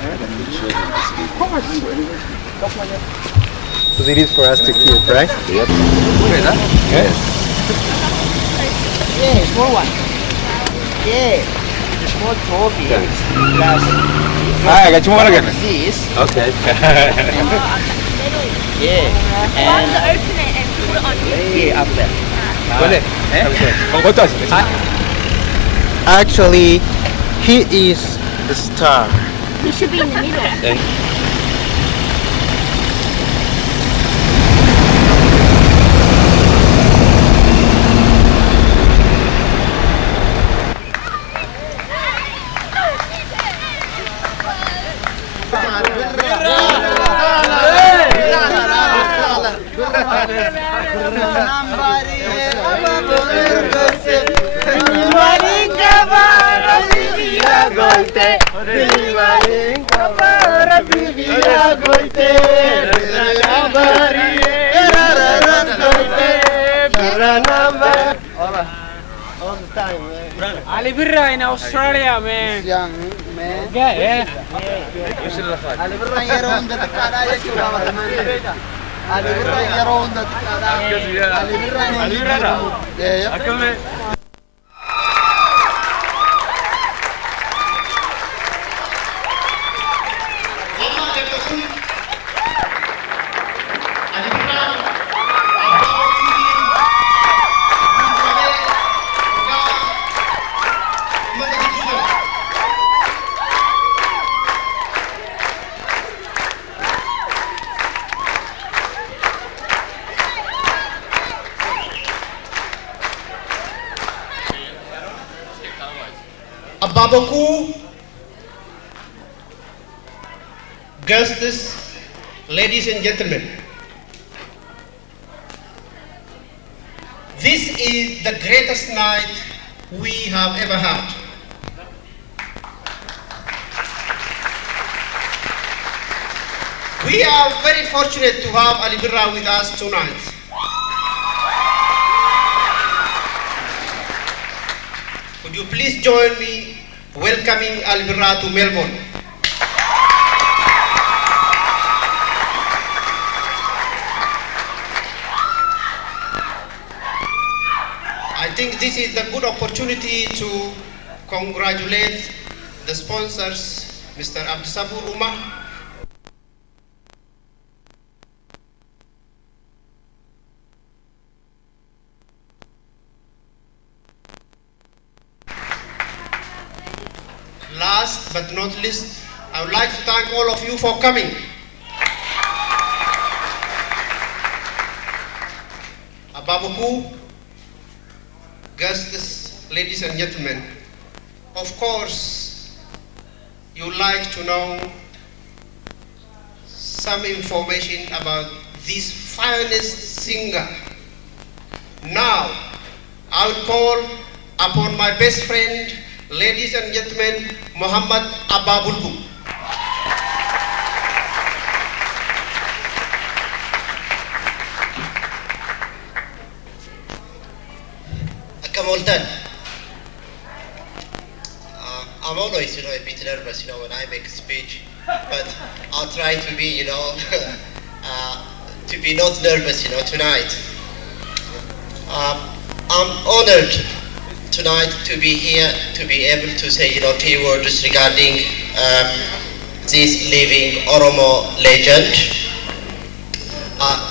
So it is for us to keep, right? Yep. Yes. Yeah, small one. Yeah, the small trophy. Plus Ah, got you more again. this. Okay. Yeah, and Open it and put it on yeah, up there. Boleh? Kau tahu sebenarnya? Actually, he is the star. You should be in the middle. Ali Birraa in Australia, man. Young man. Yeah. Ali Birraa yeroon dadakkaadhaa jechuudha matamaan. Ali Birraa yeroon dadakkaadhaa. Ali Birraa. Ababaku, guests, ladies and gentlemen, this is the greatest night we have ever had. We are very fortunate to have Ali Birraa with us tonight. Would you please join me welcoming Ali Birraa to Melbourne? I think this is a good opportunity to congratulate the sponsors, Mr. Abdusabur Umar, last but not least, I would like to thank all of you for coming. Ababaku, guests, ladies and gentlemen, of course, you like to know some information about this finest singer. Now, I would call upon my best friend, ladies and gentlemen, Muhammad Ababulbu. Kamoltan. I'm always, a bit nervous, when I make a speech, but I'll try to be, to be not nervous, tonight. I'm honored tonight to be here, to be able to say, a few words regarding this living Oromo legend.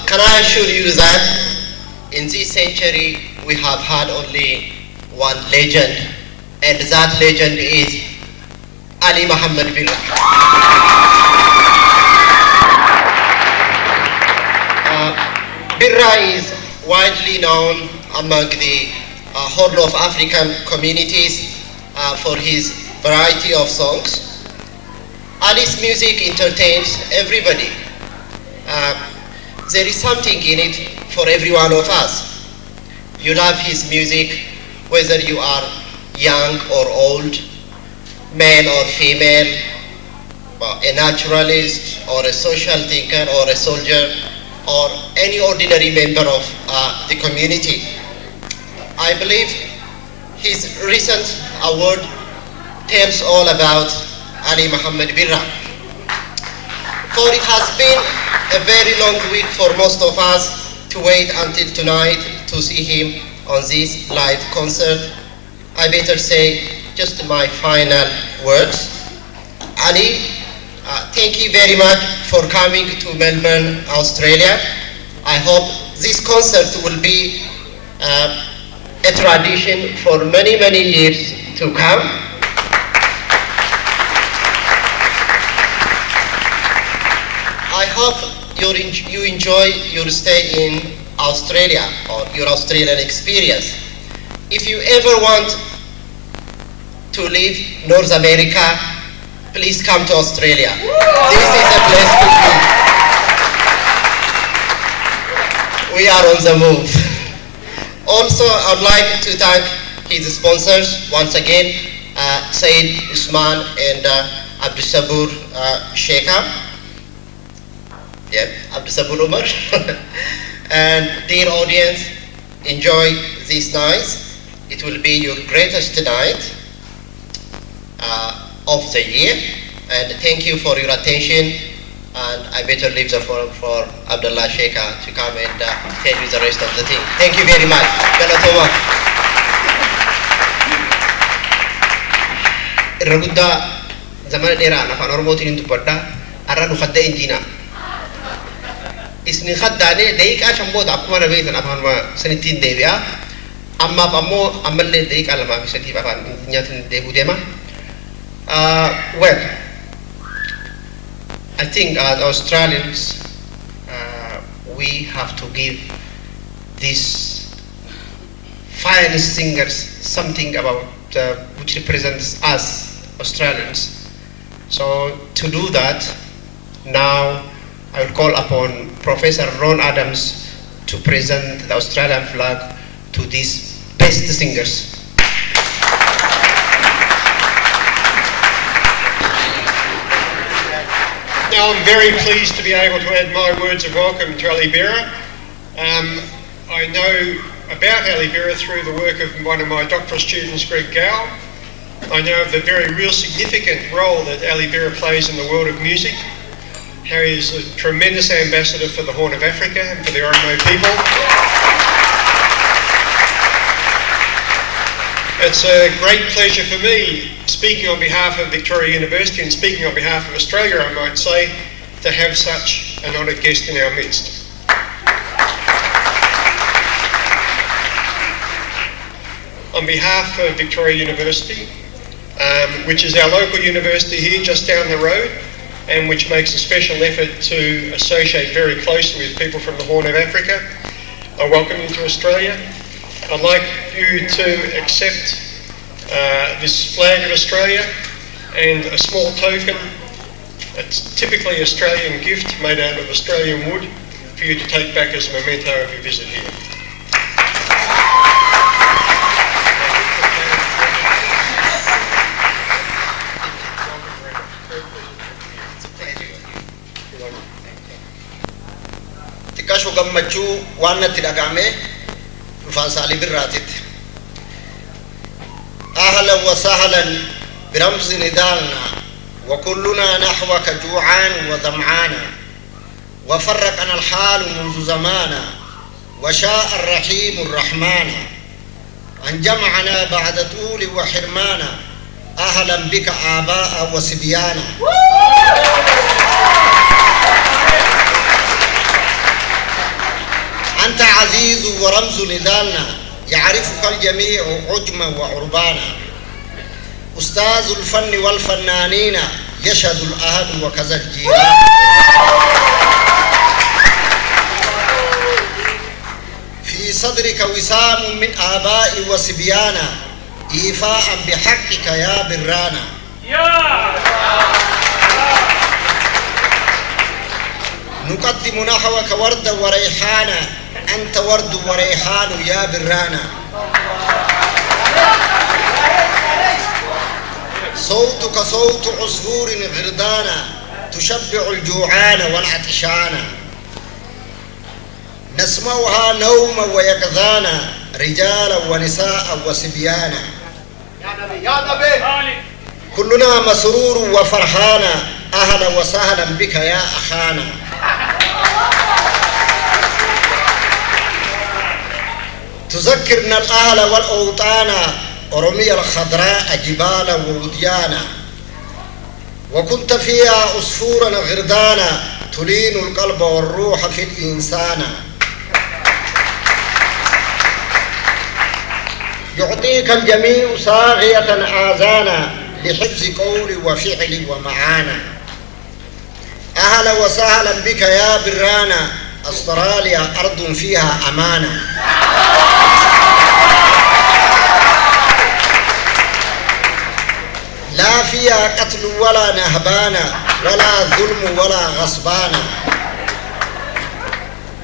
Can I assure you that in this century we have had only one legend, and that legend is Ali Muhammad Birraa. Birraa is widely known among the Horn of African communities for his variety of songs. Ali's music entertains everybody. There is something in it for every one of us. You love his music whether you are young or old, male or female, a naturalist or a social thinker or a soldier or any ordinary member of the community. I believe his recent award tells all about Ali Muhammad Birraa. For it has been a very long week for most of us to wait until tonight to see him on this live concert. I better say just my final words. Ali, thank you very much for coming to Melbourne, Australia. I hope this concert will be a tradition for many, many years to come. I hope you enjoy your stay in Australia or your Australian experience. If you ever want to leave North America, please come to Australia. This is a place to be. We are on the move. Also, I would like to thank his sponsors once again, Said Usman and Abdul Sabur Sheikha. Yeah, Abdul Sabur Umar. And dear audience, enjoy this night. It will be your greatest night of the year. And thank you for your attention. And I better leave the forum for Abdullah Sheikha to come and tell you the rest of the thing. Thank you very much. Galatoma. Irragudda zaman era nafan ormotin dubbadda arra nu khadda injina. Isni khaddane daqiiqa shamboota akkuma nabeetan afaan sanittiin deebi'a. Ammaaf ammoo ammallee daqiiqa lamaa fi sadiif afaan nyaatiin deebi'u deema. Well, I think as Australians, we have to give these finest singers something about which represents us Australians. So to do that, now I will call upon Professor Ron Adams to present the Australian flag to these best singers. Now I'm very pleased to be able to add my words of welcome to Ali Birraa. I know about Ali Birraa through the work of one of my doctoral students, Greg Gow. I know of the very real significant role that Ali Birraa plays in the world of music. Harry is a tremendous ambassador for the Horn of Africa and for the Oromo people. It's a great pleasure for me, speaking on behalf of Victoria University and speaking on behalf of Australia, I might say, to have such an honoured guest in our midst. On behalf of Victoria University, which is our local university here just down the road, and which makes a special effort to associate very closely with people from the Horn of Africa, I welcome you to Australia. I'd like you to accept this flag of Australia and a small token, a typically Australian gift made out of Australian wood, for you to take back as a memento of your visit here. Tikashu gammachu waan natti dhagahame dhufaan Ali Birraatitti. أهلا وسهلا برمز ندالنا وكلنا نحوك جوعان وظمعانا وفرقنا الحال منذ زمانا وشاء الرحيم الرحمن أن جمعنا بعد طول وحرمانا أهلا بك آباء وصبيانا أنت عزيز ورمز نضالنا يعرفك الجميع عجما وعربانا أستاذ الفن والفنانين يشهد الأهل وكذا الجيران في صدرك وسام من آباء وصبيانا إيفاء بحقك يا برانا نقدم نحوك وردا وريحانا أنت ورد وريحان يا برانا صوتك صوت عصفور غردانا تشبع الجوعان والعطشانا نسمعها نوما ويقظانا رجالا ونساء وصبيانا كلنا مسرور وفرحانا أهلا وسهلا بك يا أخانا. تذكرنا الأهل والأوطان أرمية الخضراء جبالا ووديانا، وكنت فيها عصفورا غردانا تلين القلب والروح في الإنسان. يعطيك الجميع صاغية آذانا لحفظ قولي وفعلي ومعانا. أهلا وسهلا بك يا برانا، أستراليا أرض فيها أمانة. لا فيها قتل ولا نهبانا ولا ظلم ولا غصبانا.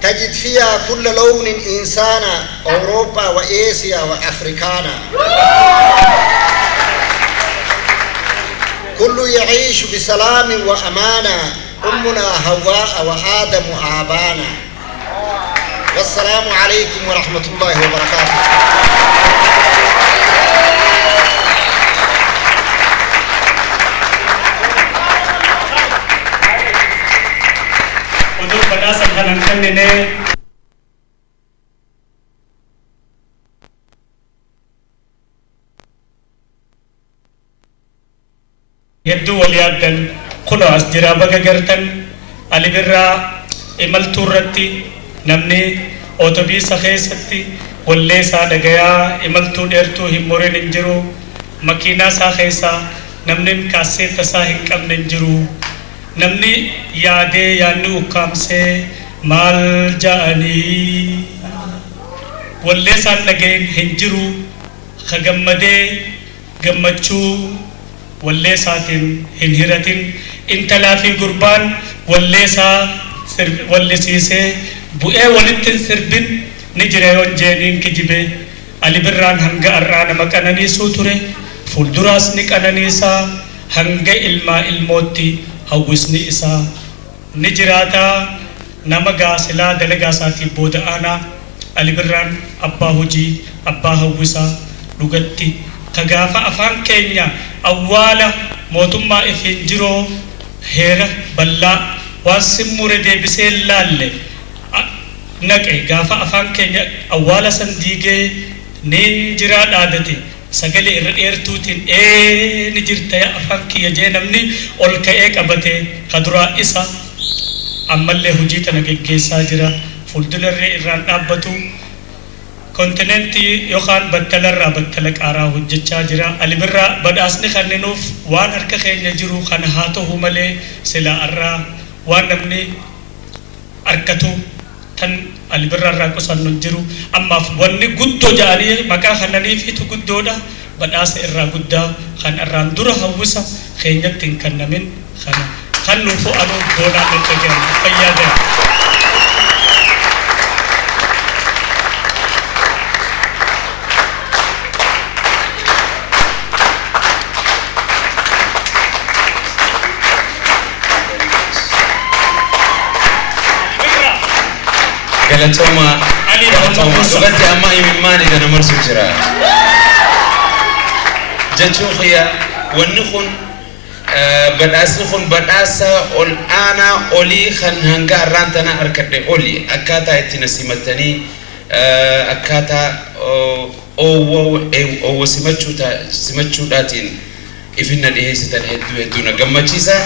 تجد فيها كل لون إنسانا، أوروبا وإيسيا وأفريكانا. كل يعيش بسلام وأمانة، أمنا هواء وآدم آبانا. والسلام عليكم ورحمة الله وبركاته. يدو وليادن كنو أسجرا بغرتن علي برا إمال تورتي نمني أوتوبيس خيستي واللي سا دغيا إمال تودرتو همورين انجرو مكينا سا خيسا نمنين كاسيت سا هنكم ننجرو نمني يادي يانو كامسي مال جاني واللي سا دغين هنجرو خغمدي غمچو واللي ساتين هنهرتين انتلا في قربان واللي سا واللي سيسي بؤي ولتن سربين نجري ونجينين كجبه علي بران هنگا أرانا مكاناني سوتوري فولدراس نكاناني سا هنگا الموتي هوسني إسا نجراتا نمغا سلا دلغا ساتي بودا آنا علي بران أبا هجي أبا هوسا لغتي كغافا أفان كينيا أولا موتما إفنجرو هيرا بلا واسمور دي بسيل لالي نقعي غافا أفان كينيا أولا سنديجي ننجرا دادتي سغلي إرتوتين نجرتا يا أفان كي يجي نمني أولك إيك أبتي قدرا إسا أمالي هجيتا نقعي ساجرا فلدل الرئيران أبتو kontinenti yookaan battalarraa battalaq aaraa hojjechaa jira. Ali Birraa badhaasni kenninuuf waan harka keenya jiru kana haa ta'u malee sila arraa waan namni arkatu tan Ali Birraa irraa qusannu jiru. Ammaaf wanni guddoo ja'anii maqaa kananiifitu guddoodha. Badhaasa irraa guddaa kan irraan dura hawwisa keenyatti hin kennamin kana kan nuufu anuu doonaa dhaqaqeen fayyaada. galatoma subatti amma imimmaani kana marsu jira jechuun khiya wanni kun badhaasni kun badhaasa ol aanaa olii kan hanga arraan tana arkadhe olii akkaataa itti nasimatanii akkaataa oowwa simachuudhaatiin ifinna dhiheessitan hedduu na gammachiisa.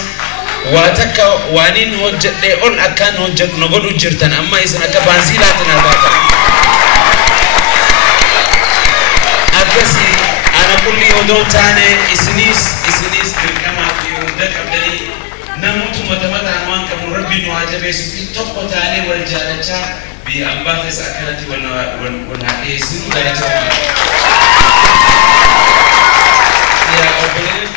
واتكا وانين هوجت اون اكان هوجت نغدو جرتن اما اسن اكا بانزيلاتنا باتا اكسي انا كل يودو تاني اسنيس كما في ودك بدي نموت متمتا عنوان كمربي نواجب سبي توقو تاني والجالجا بأنباث ساكنتي ونهائي سنو دايتو يا أبنين